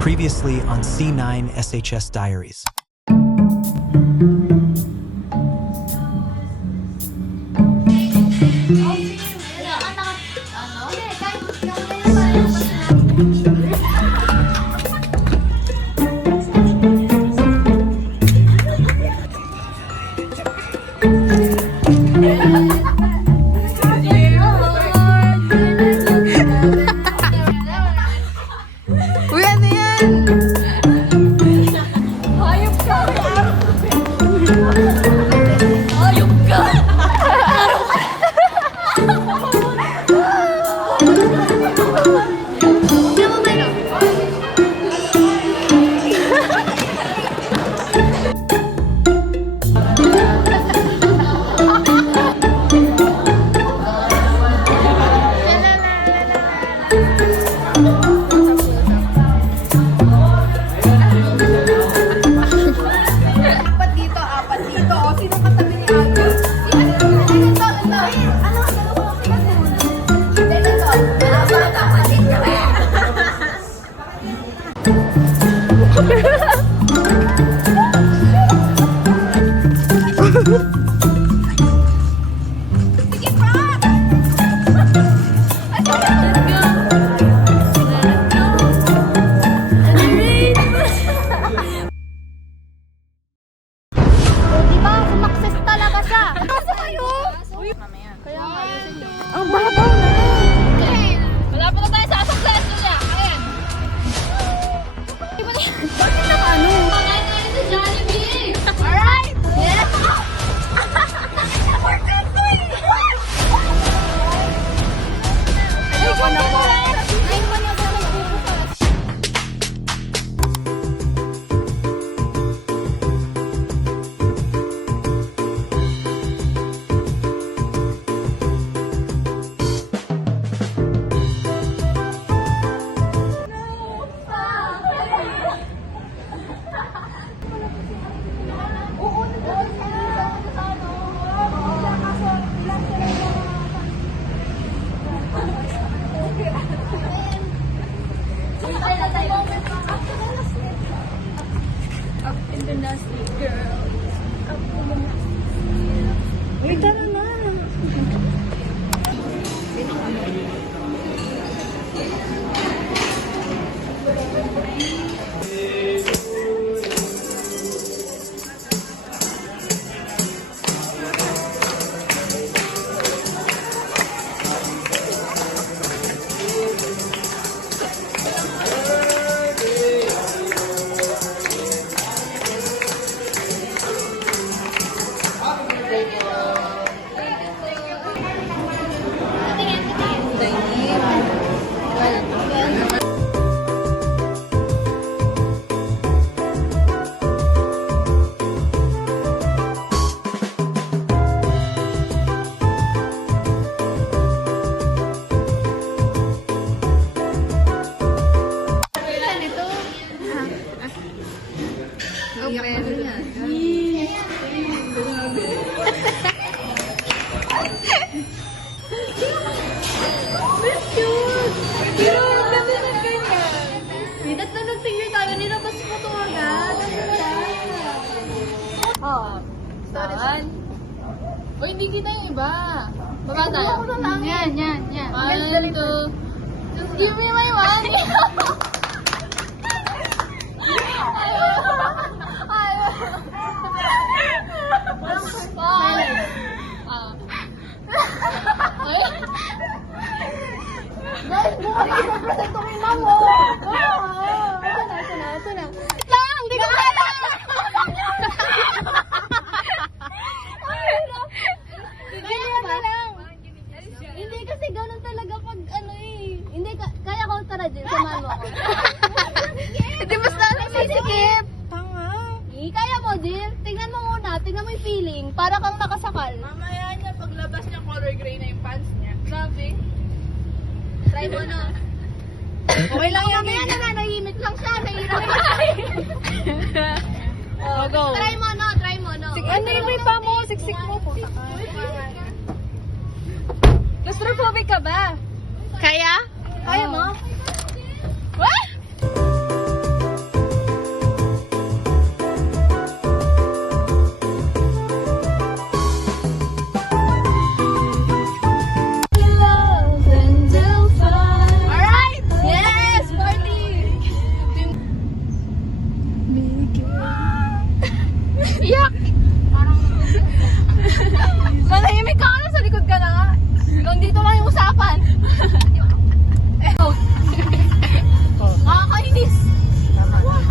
Previously on C9 SHS Diaries. Uy, ano yan? Hayop ka! Hayop ka! Apat dito. O, sino katabi ni Agos? Diba? Sumakses talaga siya. Nasa kayo? Mamaya. Kaya nga, ayusin niyo. Ang babaw na. Wala pa na tayo sa success niya. Ayan. Bakit na ano? Pakain na rin sa Jollibee. Alright. Yes. Ayoko na po. Ayoko na po nagbubukas. Up in the nasty girl. Up in the nasty. Uy, tara na. Sorry. O, hindi kita yung iba. Baba tayo. Yan. 1, 2. Just give me my money. Guys, bukas i-present ko kay mamo. Ito na. Hindi ko kaya! Hindi kasi ganun talaga pag ano eh. Hindi, kaya ko tara din, samahan mo ako. Hindi basta nagsisikip. Tanga. Kaya mo, Jill. Tingnan mo muna, tingnan mo yung feeling. Para kang nakasakal. Mamaya niya, paglabas niya, color gray na yung pants niya. Grabe. Try mo na. Okay lang yan. Mamaya nananahimik lang siya. Nahirap. Go. Try mo no. Ano yung may pa mo? Siksik mo po. Claustrophobic ka ba? Kaya? Kaya mo? What? yung usapan. Nakakainis.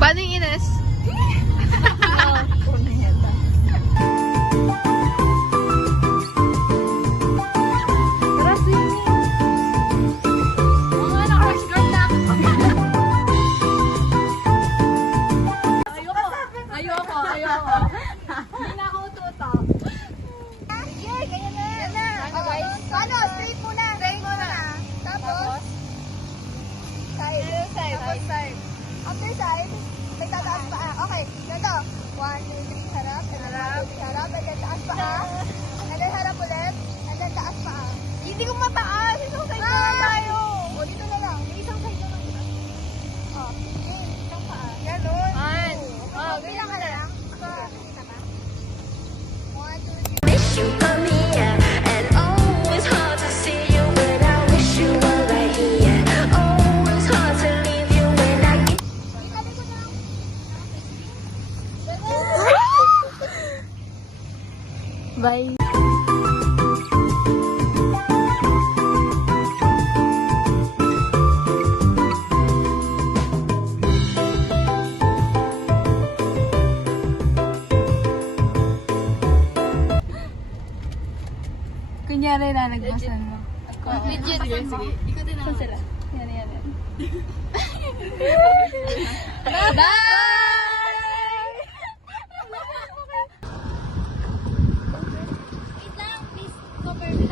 Paano yung Ines? Tara, swimming. Mga naka-rush guard na. Ayoko. Hindi na ako tuto. Yay, kaya na. Paano? Straight muna. Tapos? Side. Tapos side. After side, may tataas pa. Okay, ganito. 1, 2, 3, harap. And then 1, 2, 3, harap. And then taas pa. And then harap ulit. And then taas pa. Hindi ko mataas. Isang side na lang tayo. O, dito na lang. May isang side na lang. O, game. Isang paa. Ganon. O, bilang ka na lang. Isa pa. 1, 2, 3. Miss you from here, and oh, it's hard to see you, but I wish you were right here. Oh, it's hard to leave you when I get. Itabi ko na lang. Bye. Kunyari na nagbasan mo. Legit. Sige. Ikutin ako. Sila. Yan. Wait lang, please. Cover me.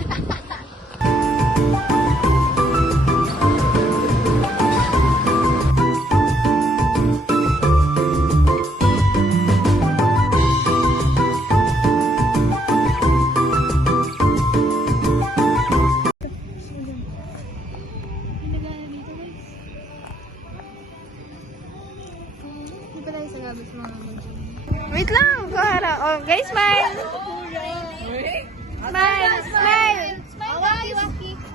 Wait lang, Kuhara. Oh, guys, smile. Smile.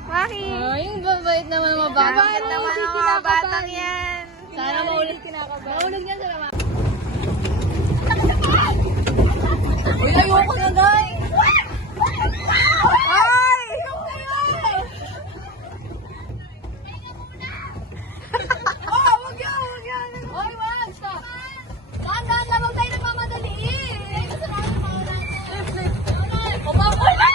Waki. Yung babait naman mga bata. Bakit naman ang mga batang yan? Sana maulit kinakabahan. Nahulog niya sa naman. Uy, ayoko na, guys! Ay! Hoy, wag! Stop! Dahan-dahan lang, huwag tayo nagmamadali eh! Kasalanan mo natin. Flip! Umapol na!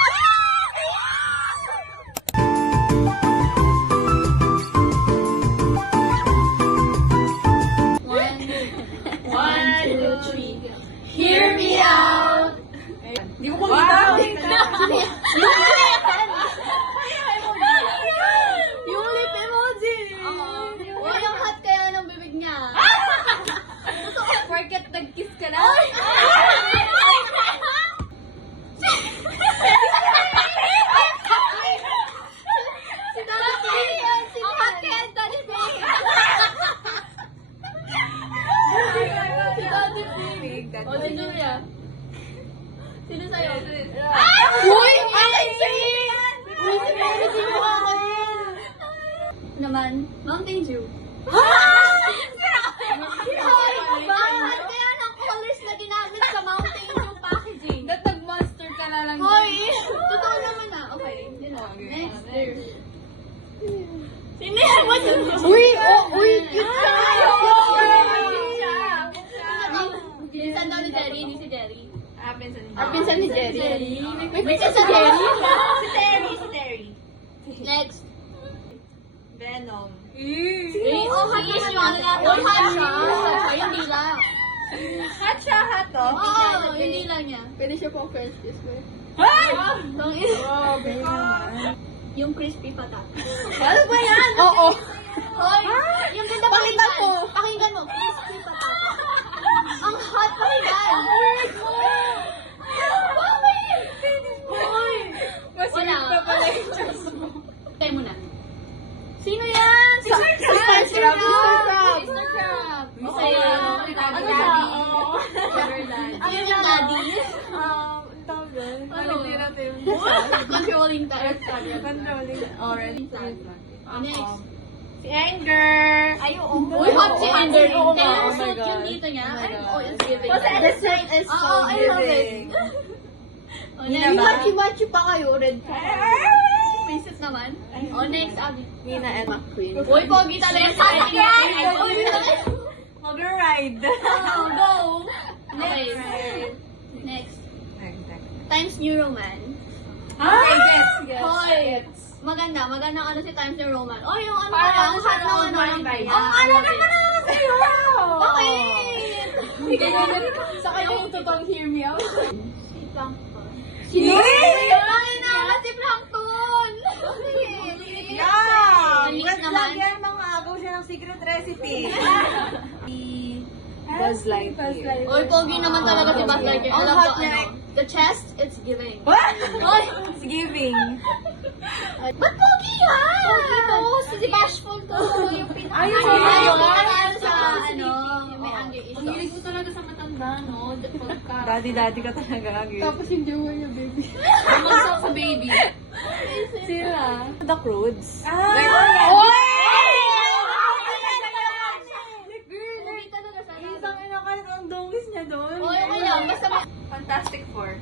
One, two, three. Hear me out! Di mo kumita! Yung lip emoji! Uy, yung hot kaya ng bibig niya. Gusto ko, porket nag-kiss ka na. Si Dali! Ang hot kaya ang Dali Big! Si Dali Big! O, sino niya? Sino sa'yo? Uy! Ay! Uy, si Mary, sino ako? Naman, Mountain Dew. Bakit kaya ng colors na ginamit sa Mountain Dew packaging? Nag-monster ka na lang. Hoy! Totoo naman ah. Okay, next. Sino yan? Uy, cute ka. Pinsan daw ni Jerry, hindi si Jerry. Pinsan ni Jerry. May pinsan si Jerry? Si Terry. Next. Venom. Oh, hot is yung ano na. Oh, hot siya. Ay, hindi lang. Hot siya, hot to. Oo, hindi lang niya. Pwede siya pong French kiss mo. Yung crispy patat. Ano ba yan? Oo. Hoy, yung ganda Pakinggan mo. Pakinggan mo. Crispy patat. Ang hot pakinggan. Wala. Tayo muna. Sino yan? Mr. Crab. Mr. Crab. Masaya. Ano siya? Ano yung daddy? Ano? Controlling type. Already. Next. Si Anger. Uy, hot si Ander. Oo nga, Taylor oh my Swift God. yung dito niya. Oh, it's giving. This one is Oo, I love it. Oh, next. Machi-machi pa kayo, red ka. visit naman. O, next, Abby. Nina and McQueen. Uy, pogi talaga si Sasakyan! Mag-ride. Go! Next. Next. Times New Roman. Hoy! Maganda ano si Times New Roman. Oh, yung ano parang hot na ano. Ano naman sa'yo? Bakit? Saka yung totoong hear me out. Si Plankton. Sino? Bakit naman si Plankton? Yeah! Maliit Mas naman. lagyan mga agaw siya ng secret recipe. Buzz Lightyear. Oy, pogi naman talaga si Buzz Lightyear. Ang Alam hot ko, niya. the chest, it's giving. What? Oy! It's giving. Ba't pogi yan? Pogi to. Si Bashful to. Yung pinaka- Ayun, Yung ayun. pinaka- sa ano, yung may anger issue. Ang hilig mo talaga sa matanda, no? The podcast. Daddy ka talaga, Agil. Tapos yung jowa niya, baby. Bumagsak sa baby. Sila. The Croods. Pogi talaga sa Isang inakalit ang dongis niya doon. Oy, okay lang. Basta may... Fantastic Four.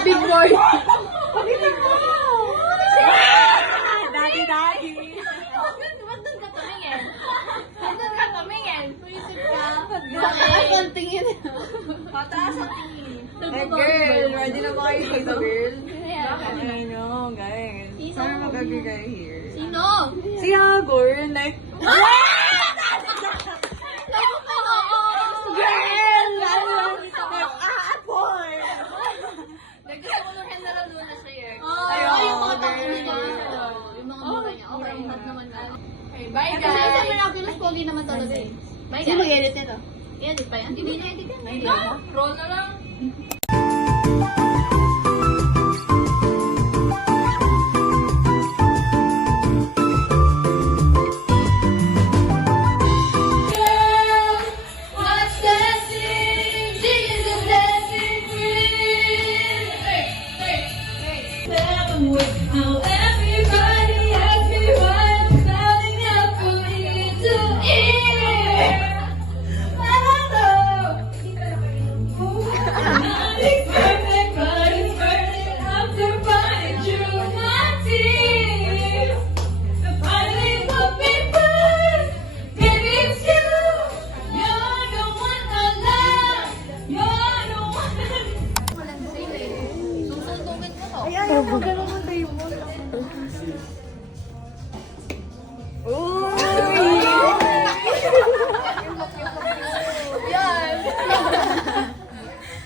Big boy. Daddy. Ba't doon ka tumingin? Ba't doon ka tumingin? Puisip ka. Bakit? Ang tingin. Pataas ang tingin. Girl, ready na ba kayo dito, girl? I know, guys. Sana mag-agree kayo here. Sino? Si Hagor, like, boy! Gusto ko nung General Luna sa year. Ayun, Ay, yung mga girl. tango niya. Yung mga mura niya. Okay, hot naman na. Okay, bye Kasi guys. sa Miraculous, pogi naman talaga eh. Bye guys. mag-edit nito? I-edit pa yan? Hindi na-edit yan. Roll na lang.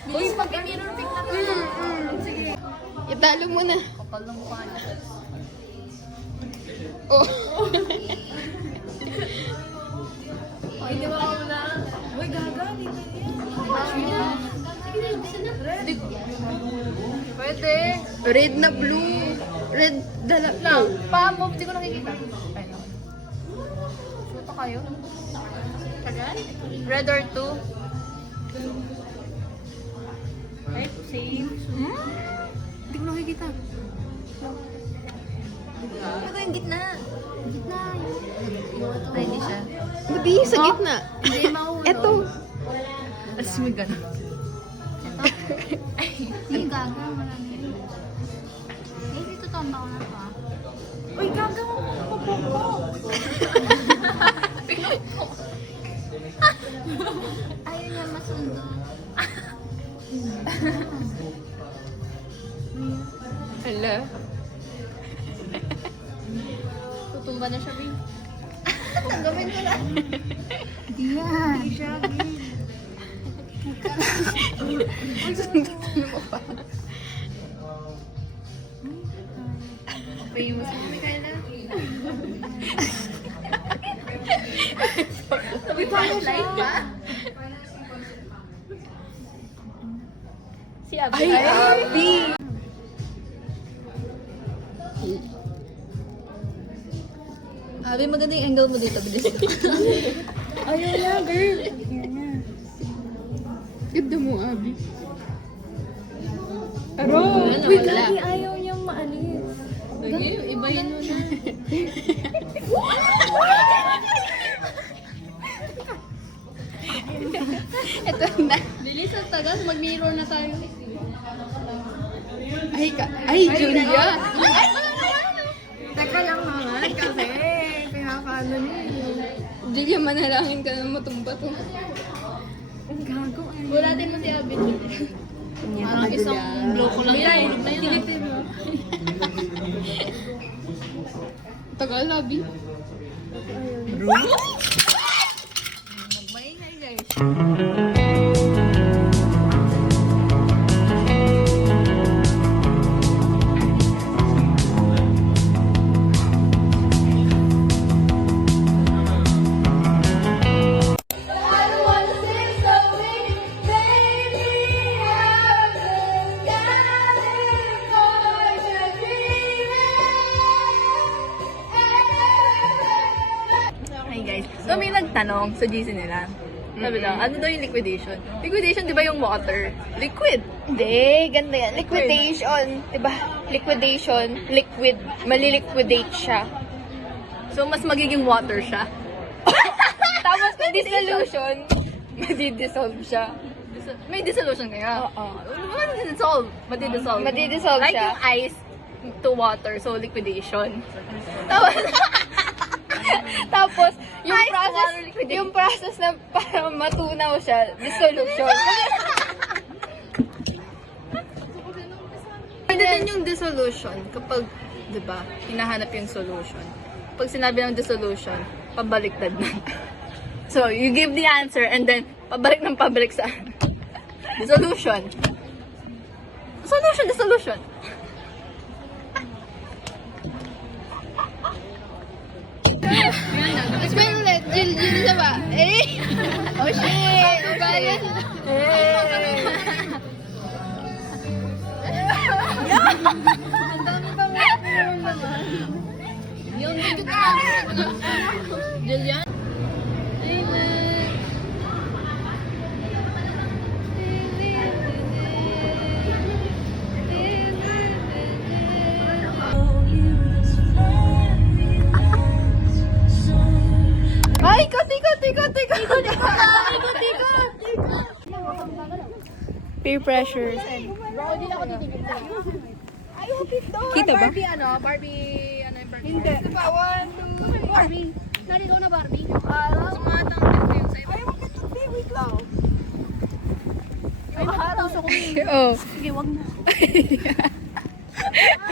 Uy, pag-mirror pick na to. Sige. Italo mo na. Kapal ng mukha niya. Oh. Hindi mo ako na. Uy, gaga. Pwede. Red na blue. Red dala. Lang. Pa-move. Hindi ko nakikita. Ayun. Puto kayo. Kagan? Red or two? Right, same. Hindi ko nakikita. Ito yung gitna. Gitna. Ready siya. Hindi, sa gitna. Hindi mahulog. Eto. At sumigan. Ito. Hindi, gaga. Marami. Eh, dito tanda ko na to ah. Uy, gaga mo. Ayaw niya masundo. Hala. Tutumba na siya, Bing. Tanggapin ko na. Hindi yan. Hindi siya, Bing. Okay, mas kami kayo na. May flashlight ba? Si Abby. Ay, Abby! Abby, maganda yung angle mo dito. Bilis. Ayaw na, girl. Ganda mo, Abby. Pero, Wait, lagi ayaw niyang maalis. Sige, ibahin mo na. Ito na. Bilis ang tagas, mag-mirror na tayo. Ay, Julia! Teka lang naman kasi pinakaano niya eh. Julia, manalangin ka na matumba to. Bulatin mo si Abin. Parang isang loko lang yan. Silipin mo. Tagal, Labi. Magmaingay guys. Hi guys. So may nagtanong sa GC nila. Sabi daw, ano daw yung liquidation? Liquidation, di ba yung water? Liquid. Hindi, ganda yan. Liquidation. Diba? Liquidation, liquid. Maliliquidate siya. So mas magiging water siya. Tapos kung dissolution, madidissolve siya. May dissolution kaya? Oo. Madidissolve. Madidissolve. Madidissolve Like siya. yung ice to water, so liquidation. Tapos, Tapos, yung Ice process, water liquidation. yung process na para matunaw siya, dissolution. pwede din yung dissolution kapag, di ba, hinahanap yung solution. Pag sinabi ng dissolution, pabaliktad na. So, you give the answer and then pabalik ng pabalik sa dissolution. Solution, dissolution. Explain ulit. Jill siya ba? Eh! Oh shit! Ano ba yan? Yung dito ka. Julian? Ay, ikot! Peer pressure. Bro, di ako titigil sa'yo. Kita ba? Barbie, ano yung birthday? Hindi. Diba? 1, 2, Barbie. Naligaw na Barbie. Sumatang din ko yung sa iba. wait lang. Ay, nagpuso ko. Oh. Sige, wag na.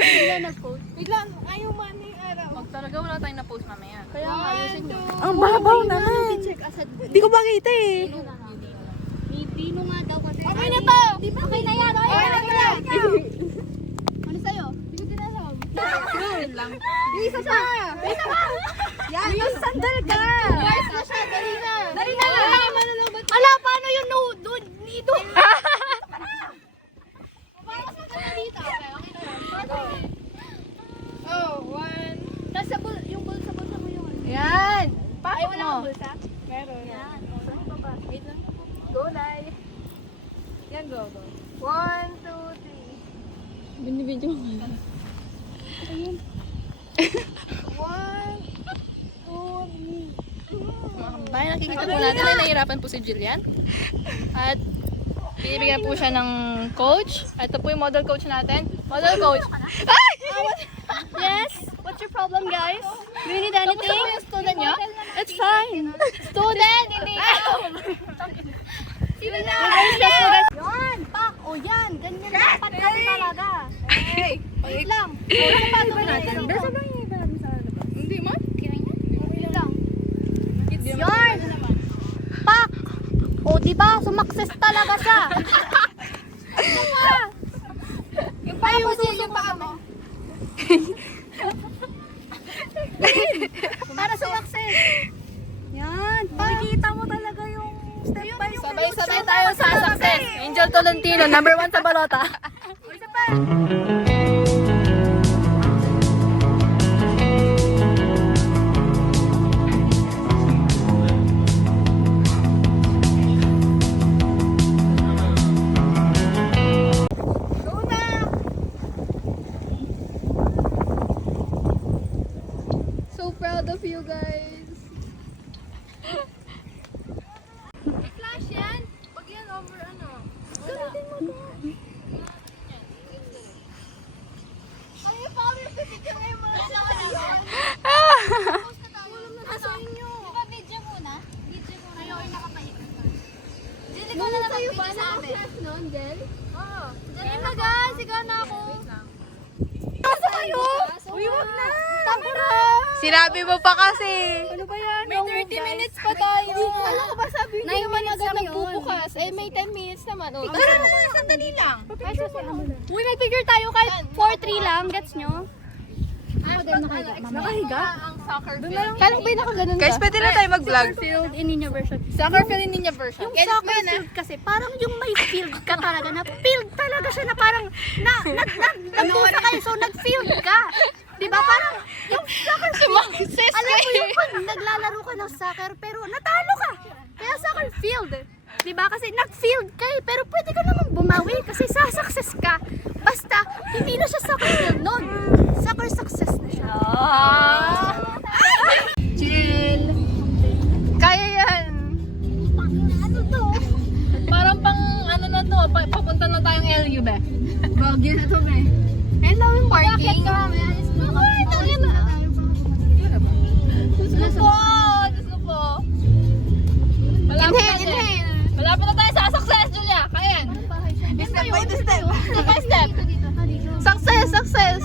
Hindi na nag-post. Wait lang. Ayaw man yung araw. Wag talaga, wala tayong na-post mamaya. Kaya nga, ayusin nyo. Ang babaw naman. Check asad. Hindi ko makita eh. Pino nga daw kasi. Okay na to! Di ba? Okay na yan. Okay na yan. Ano sa'yo? Hindi ko tinasam. Yun lang. Yung isa pa. Isa pa. Yan, yung sandal ka. Guys, na siya. Dali na. Dali na lang. Ala, paano yung dito? Paano sa ka dito? Okay, okay na yan. Oh, 1. Tapos yung bulsa mo yun. Yan. Ay, wala kang bulsa? Meron. Yan. Saan pa ba? Wait lang. Go, Lai. Yan, go. 1, 2, 3. Binibidyo mo nga. Ayun. 1, 2, 3. Bayan, nakikita po natin na nahihirapan po si Jillian. At binibigyan po siya ng coach. Ito po yung model coach natin. Model coach. Yes? What's your problem, guys? Do you need anything? Kamusta po yung student niyo? It's fine. Student, hindi ikaw. Sino na? Yan, pak. O yan, ganyan dapat kasi talaga. Hey! Wait lang. Wala pa ito natin. Hindi man. Wait lang. Yan. Pak. O, diba? Sumakses talaga siya. Ano pa? Yung paa mo, Jill, yung paa mo. Para sumakses. Yan. Makikita mo talaga yung step by step. Sabay-sabay tayo sa success. Angel Tolentino, number 1 sa balota. Isa pa. So proud of you guys. Flash yan. Pag yan over ano. Gamitin mo to. Diba video muna? Video muna. Ayaw yung nakapaikot ka. Jel, ikaw na lang mag-video sa amin. Noon, Jel? Oo. Jel, na guys, ikaw na ako. Nasa kayo? Uy, wag na. Takura. Sinabi mo pa kasi. Ano ba yan? May 30 minutes pa tayo. Alam ko ba sabi ko 9 minutes agad nagbubukas. Eh, may 10 minutes naman. Oh. Tara na, sandali lang. Uy, mag-figure tayo kahit 4-3 lang. Gets nyo? Nakahiga? Kala ko ba yung nakaganon ka? Guys, pwede na tayo mag-vlog. Field in Ninja version. Soccer field in ninja version. Yung soccer field kasi, parang yung may field ka talaga na field talaga siya na parang nagpusa kayo, so nag-field ka. Diba? Parang yung soccer field. Alam mo yung pag naglalaro ka ng soccer pero natalo ka. Kaya soccer field. Diba? Kasi nag-field ka eh, pero pwede ka namang bumawi kasi sa-success ka. Basta, hindi na siya soccer field nun. Soccer success na siya. Chill. Kaya yan. Ano to? Parang pang ano na to, papunta na tayong LU be. Bagyo na to, be. Ayun lang yung parking. Ay, tangin na. Gusto po. Gusto po. Malapit na tayo sa success, Julia. Kaya yan. Step by step. Step by step. Success, success.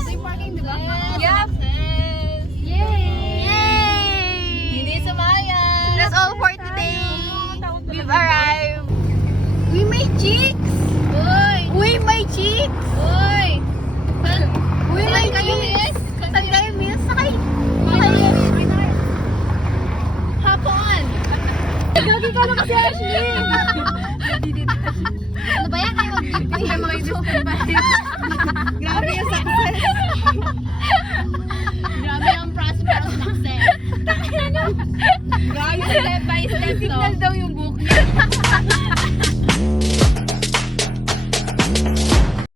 Yep. Yay! Hindi sumaya. That's all for today. We've arrived. Uy, may chicks! Uy, may chicks! Uy. Uy, may kayo, chicks! Saan kayo, miss? Sakay! Hapon. Gagi ka na kasi, Ashley! Ano ba yan? Ay, mag-video.